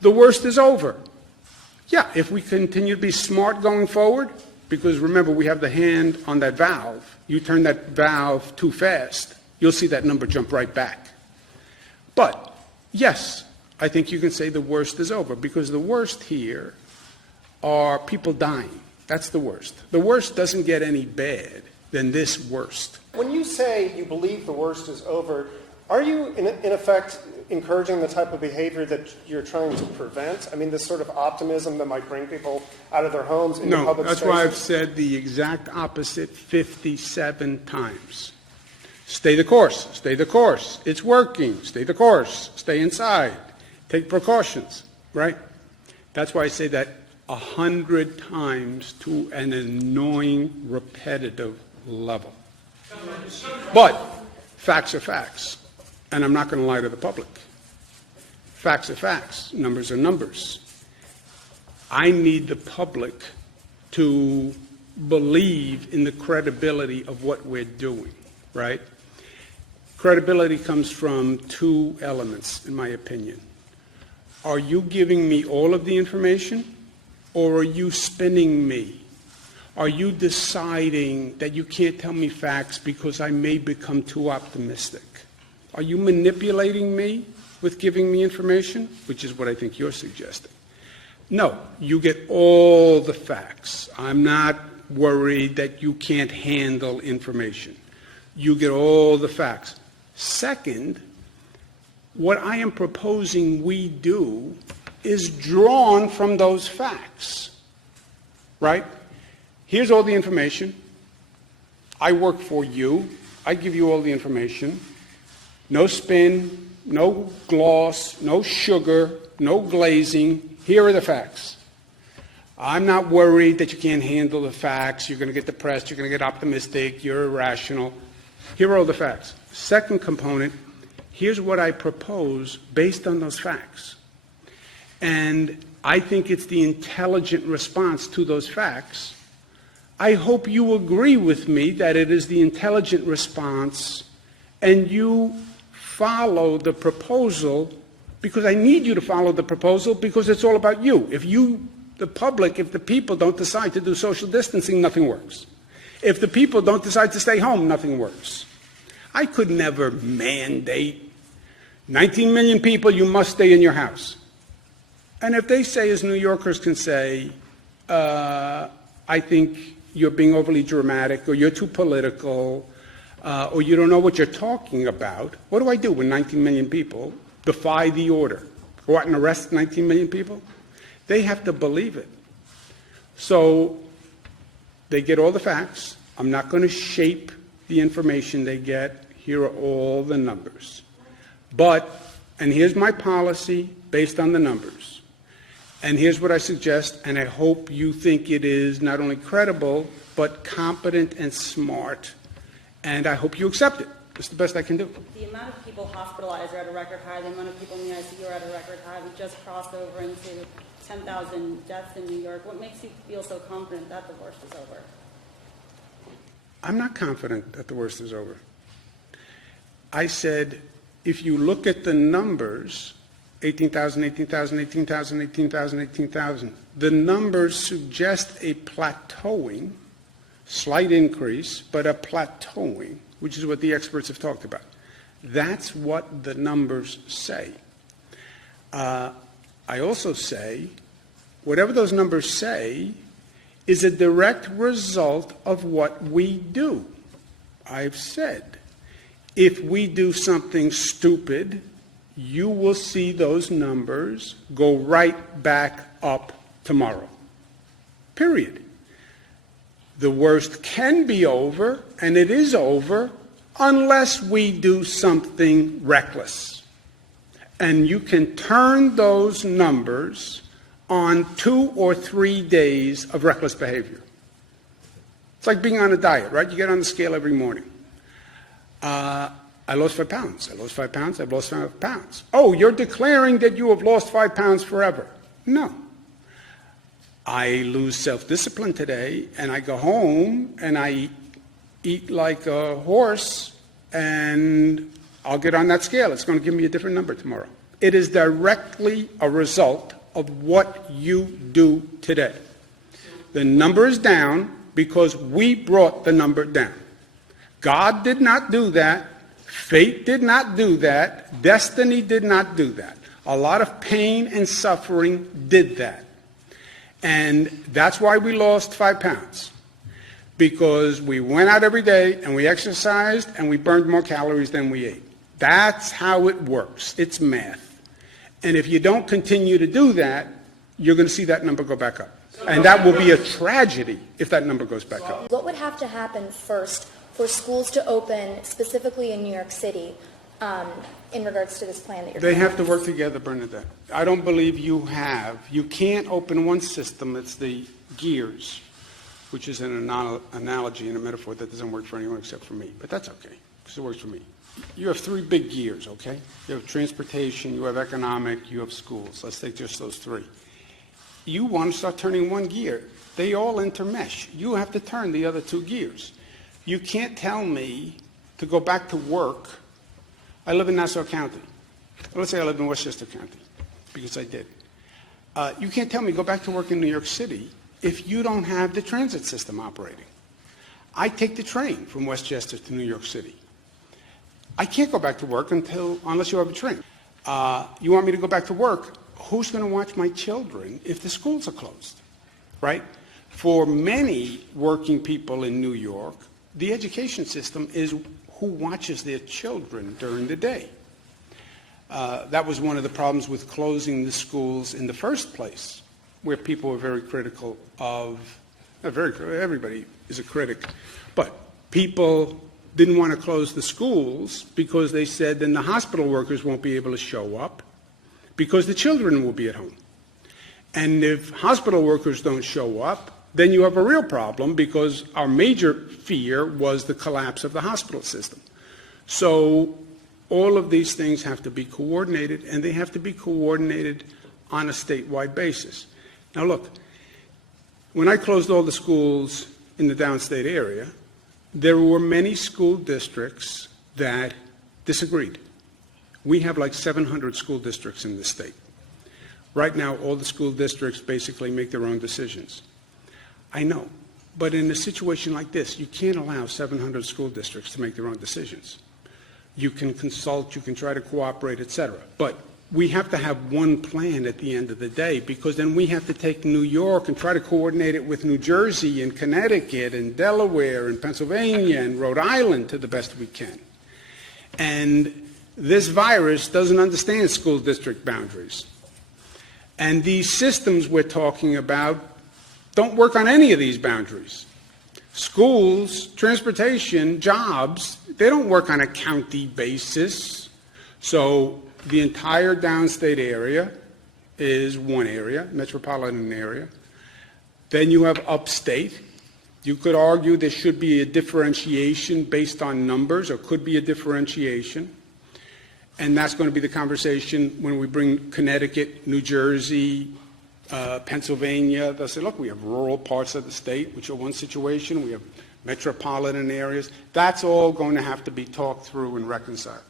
the worst is over. Yeah, if we continue to be smart going forward, because remember, we have the hand on that valve. You turn that valve too fast, you'll see that number jump right back. But, yes, I think you can say the worst is over, because the worst here are people dying. That's the worst. The worst doesn't get any bad than this worst. When you say you believe the worst is over, are you, in effect, encouraging the type of behavior that you're trying to prevent? I mean, this sort of optimism that might bring people out of their homes into public spaces? No, that's why I've said the exact opposite 57 times. Stay the course. Stay the course. It's working. Stay the course. Stay inside. Take precautions, right? That's why I say that 100 times to an annoying, repetitive level. But facts are facts. And I'm not going to lie to the public. Facts are facts. Numbers are numbers. I need the public to believe in the credibility of what we're doing, right? Credibility comes from two elements, in my opinion. Are you giving me all of the information, or are you spinning me? Are you deciding that you can't tell me facts because I may become too optimistic? Are you manipulating me with giving me information, which is what I think you're suggesting? No, you get all the facts. I'm not worried that you can't handle information. You get all the facts. Second, what I am proposing we do is drawn from those facts, right? Here's all the information. I work for you. I give you all the information. No spin, no gloss, no sugar, no glazing. Here are the facts. I'm not worried that you can't handle the facts. You're going to get depressed. You're going to get optimistic. You're irrational. Here are all the facts. Second component, here's what I propose based on those facts. And I think it's the intelligent response to those facts. I hope you agree with me that it is the intelligent response, and you follow the proposal, because I need you to follow the proposal, because it's all about you. If you, the public, if the people don't decide to do social distancing, nothing works. If the people don't decide to stay home, nothing works. I could never mandate 19 million people, you must stay in your house. And if they say, as New Yorkers can say, I think you're being overly dramatic, or you're too political, or you don't know what you're talking about, what do I do when 19 million people defy the order? Go out and arrest 19 million people? They have to believe it. So they get all the facts. I'm not going to shape the information they get. Here are all the numbers. But, and here's my policy based on the numbers. And here's what I suggest, and I hope you think it is not only credible, but competent and smart. And I hope you accept it. It's the best I can do. The amount of people hospitalized are at a record high. The amount of people in the ICU are at a record high. We just crossed over into 10,000 deaths in New York. What makes you feel so confident that the worst is over? I'm not confident that the worst is over. I said, if you look at the numbers, 18,000, 18,000, 18,000, 18,000, 18,000, the numbers suggest a plateauing, slight increase, but a plateauing, which is what the experts have talked about. That's what the numbers say. I also say, whatever those numbers say is a direct result of what we do. I've said, if we do something stupid, you will see those numbers go right back up tomorrow. Period. The worst can be over, and it is over, unless we do something reckless. And you can turn those numbers on 2 or 3 days of reckless behavior. It's like being on a diet, right? You get on the scale every morning. I lost 5 pounds. I lost 5 pounds. I've lost 5 pounds. Oh, you're declaring that you have lost 5 pounds forever. No. I lose self-discipline today, and I go home, and I eat like a horse, and I'll get on that scale. It's going to give me a different number tomorrow. It is directly a result of what you do today. The number is down because we brought the number down. God did not do that. Fate did not do that. Destiny did not do that. A lot of pain and suffering did that. And that's why we lost 5 pounds. Because we went out every day and we exercised and we burned more calories than we ate. That's how it works. It's math. And if you don't continue to do that, you're going to see that number go back up. And that will be a tragedy if that number goes back up. What would have to happen first for schools to open, specifically in New York City, in regards to this plan that you're They have to work together, Bernadette. I don't believe you can't open one system. It's the gears, which is an analogy and a metaphor that doesn't work for anyone except for me. But that's okay, because it works for me. You have 3 big gears, okay? You have transportation, you have economic, you have schools. Let's take just those 3. You want to start turning one gear. They all intermesh. You have to turn the other 2 gears. You can't tell me to go back to work. I live in Nassau County. Let's say I live in Westchester County, because I did. You can't tell me go back to work in New York City if you don't have the transit system operating. I take the train from Westchester to New York City. I can't go back to work unless you have a train. You want me to go back to work? Who's going to watch my children if the schools are closed, right? For many working people in New York, the education system is who watches their children during the day. That was one of the problems with closing the schools in the first place, where people were very critical of, everybody is a critic, but people didn't want to close the schools because they said then the hospital workers won't be able to show up because the children will be at home. And if hospital workers don't show up, then you have a real problem, because our major fear was the collapse of the hospital system. So all of these things have to be coordinated, and they have to be coordinated on a statewide basis. Now look, when I closed all the schools in the downstate area, there were many school districts that disagreed. We have like 700 school districts in this state. Right now, all the school districts basically make their own decisions. I know, but in a situation like this, you can't allow 700 school districts to make their own decisions. You can consult, you can try to cooperate, etc. But we have to have one plan at the end of the day, because then we have to take New York and try to coordinate it with New Jersey and Connecticut and Delaware and Pennsylvania and Rhode Island to the best we can. And this virus doesn't understand school district boundaries. And these systems we're talking about don't work on any of these boundaries. Schools, transportation, jobs, they don't work on a county basis. So the entire downstate area is one area, metropolitan area. Then you have upstate. You could argue there should be a differentiation based on numbers, or could be a differentiation. And that's going to be the conversation when we bring Connecticut, New Jersey, Pennsylvania. They'll say, look, we have rural parts of the state, which are one situation. We have metropolitan areas. That's all going to have to be talked through and reconciled.